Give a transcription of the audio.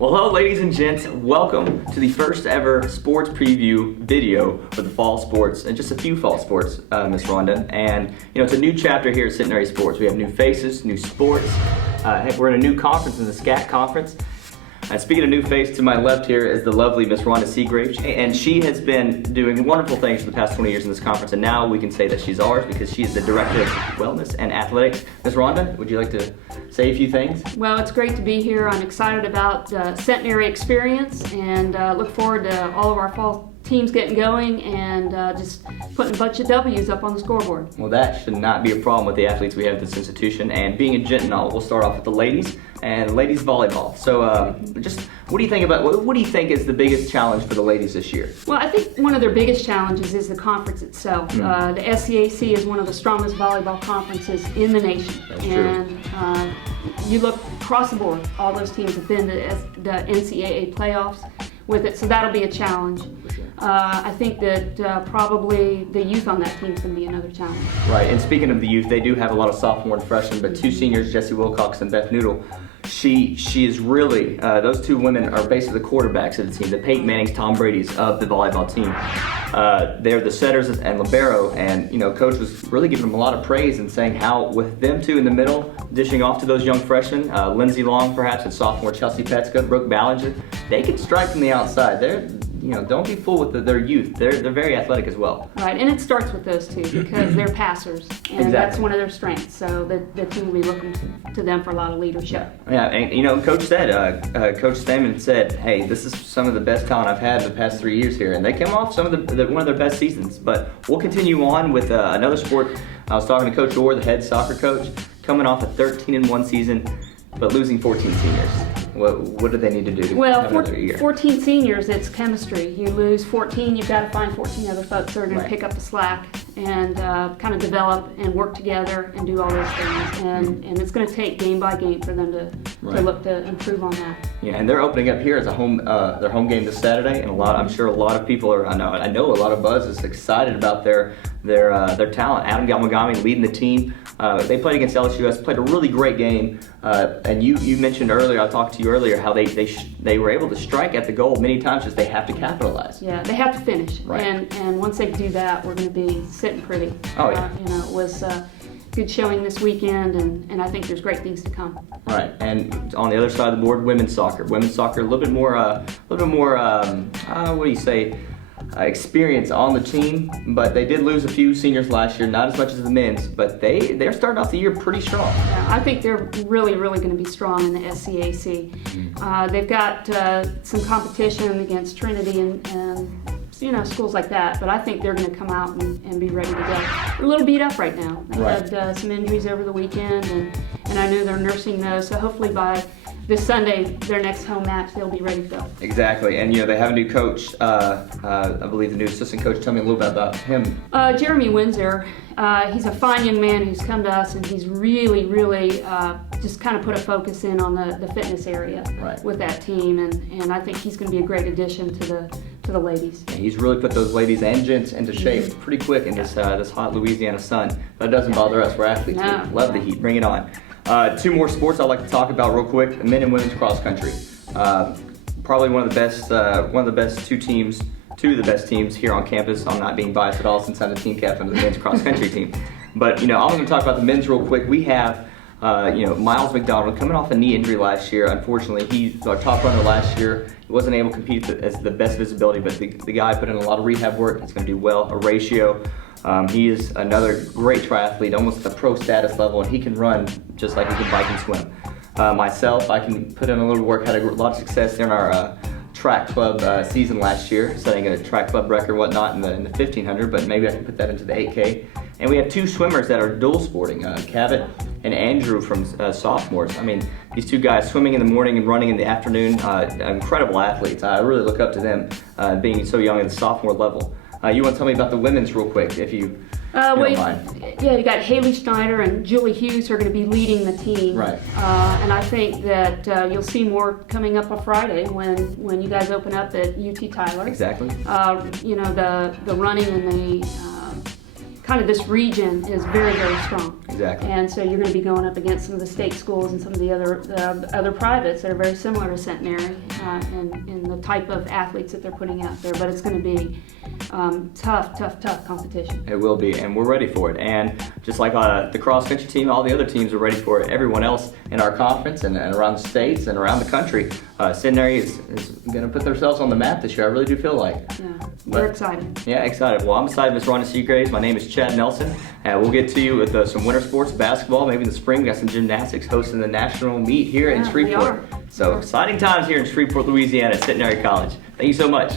Well, hello, ladies and gents. Welcome to the first ever sports preview video for the fall sports, and just a few fall sports, Miss Ronda. And it's a new chapter here at Centenary Sports. We have new faces, new sports. We're in a new conference, in the SCAT conference. And speaking of new face, to my left here is the lovely Miss Ronda Seagraves, and she has been doing wonderful things for the past 20 years in this conference, and now we can say that she's ours because she's the Director of Wellness and Athletics. Miss Ronda, would you like to say a few things? Well, it's great to be here. I'm excited about the Centenary experience and look forward to all of our fall teams getting going and just putting a bunch of W's up on the scoreboard. Well, that should not be a problem with the athletes we have at this institution. And being a gent and all, we'll start off with the ladies and ladies volleyball. So, just what do you think is the biggest challenge for the ladies this year? Well, I think one of their biggest challenges is the conference itself. The SCAC is one of the strongest volleyball conferences in the nation. That's and true. You look across the board, all those teams have been to the NCAA playoffs with it, so that'll be a challenge. I think that probably the youth on that team is going to be another challenge. Right, and speaking of the youth, they do have a lot of sophomore and freshmen, but two seniors, Jessie Wilcox and Beth Noodle. She is really, those two women are basically the quarterbacks of the team, the Peyton Mannings, Tom Brady's of the volleyball team. They're the setters and libero, and Coach was really giving them a lot of praise and saying how with them two in the middle, dishing off to those young freshmen, Lindsay Long perhaps, and sophomore Chelsea Petska, Brooke Ballinger, they can strike from the outside. Don't be fooled with their youth. They're very athletic as well. Right, and it starts with those two because they're passers, and that's one of their strengths. So the team will be looking to them for a lot of leadership. Yeah, and Coach Stamen said, "Hey, this is some of the best talent I've had in the past 3 years here," and they came off some of one of their best seasons. But we'll continue on with another sport. I was talking to Coach Orr, the head soccer coach, coming off a 13-1 season, but losing 14 seniors. What do they need to do to have another year? 14 seniors, it's chemistry. You lose 14, you've got to find 14 other folks that are going to pick up the slack and kind of develop and work together and do all those things. And it's going to take game by game for them to look to improve on that. Yeah, and they're opening up here as their home game this Saturday, and I'm sure a lot of people are. I know a lot of buzz is excited about their talent. Adam Galmagami leading the team. They played against LSUS, played a really great game. And you mentioned earlier, I talked to you earlier, how they were able to strike at the goal many times, just they have to capitalize. Yeah, they have to finish. Right. And once they do that, we're going to be sitting pretty. Oh yeah. It was good showing this weekend, and I think there's great things to come. Right, and on the other side of the board, women's soccer. Women's soccer, a little bit more, what do you say? Experience on the team, but they did lose a few seniors last year, not as much as the men's, but they're starting off the year pretty strong. Yeah, I think they're really going to be strong in the SCAC. They've got some competition against Trinity and schools like that, but I think they're going to come out and be ready to go. They're a little beat up right now. They had some injuries over the weekend, and I know they're nursing those, so hopefully by this Sunday, their next home match, they'll be ready to go. Exactly, and they have a new coach. I believe the new assistant coach. Tell me a little bit about him. Jeremy Windsor. He's a fine young man who's come to us, and he's really just kind of put a focus in on the fitness area with that team, and I think he's going to be a great addition to the ladies. Yeah, he's really put those ladies and gents into shape pretty quick in this hot Louisiana sun. That doesn't bother us. We're athletes. No. We love the heat. Bring it on. Two more sports I'd like to talk about real quick: men and women's cross country. Probably one of the best two of the best teams here on campus. I'm not being biased at all since I'm the team captain of the men's cross country team. But I'm going to talk about the men's real quick. We have Miles McDonald coming off a knee injury last year. Unfortunately, he's our top runner last year. He wasn't able to compete as the best visibility, but the guy put in a lot of rehab work. He's going to do well. A ratio. He is another great triathlete, almost at the pro status level, and he can run just like he can bike and swim. Myself, I can put in a little work. Had a lot of success in our track club season last year, setting a track club record, whatnot, in the 1500. But maybe I can put that into the 8K. And we have two swimmers that are dual sporting, Cabot and Andrew from sophomores. I mean, these two guys swimming in the morning and running in the afternoon, incredible athletes. I really look up to them, being so young at the sophomore level. You want to tell me about the women's real quick, if you don't mind? Yeah, you got Haley Schneider and Julie Hughes who are going to be leading the team. Right. And I think that you'll see more coming up on Friday when you guys open up at UT Tyler. Exactly. The running and the kind of this region is very, very strong. Exactly. And so you're going to be going up against some of the state schools and some of the other privates that are very similar to Centenary in the type of athletes that they're putting out there. But it's going to be tough competition. It will be, and we're ready for it. And just like the cross-country team, all the other teams are ready for it. Everyone else in our conference and around the states and around the country, Centenary is going to put themselves on the map this year. I really do feel like. Yeah, we're excited. Yeah, excited. Well, I'm excited, Miss Ronda Seagraves. My name is Chad Nelson. We'll get to you with some winter sports, basketball, maybe in the spring. We got some gymnastics hosting the national meet here in Yeah, Shreveport. we are. So exciting times here in Shreveport, Louisiana at Centenary College. Thank you so much.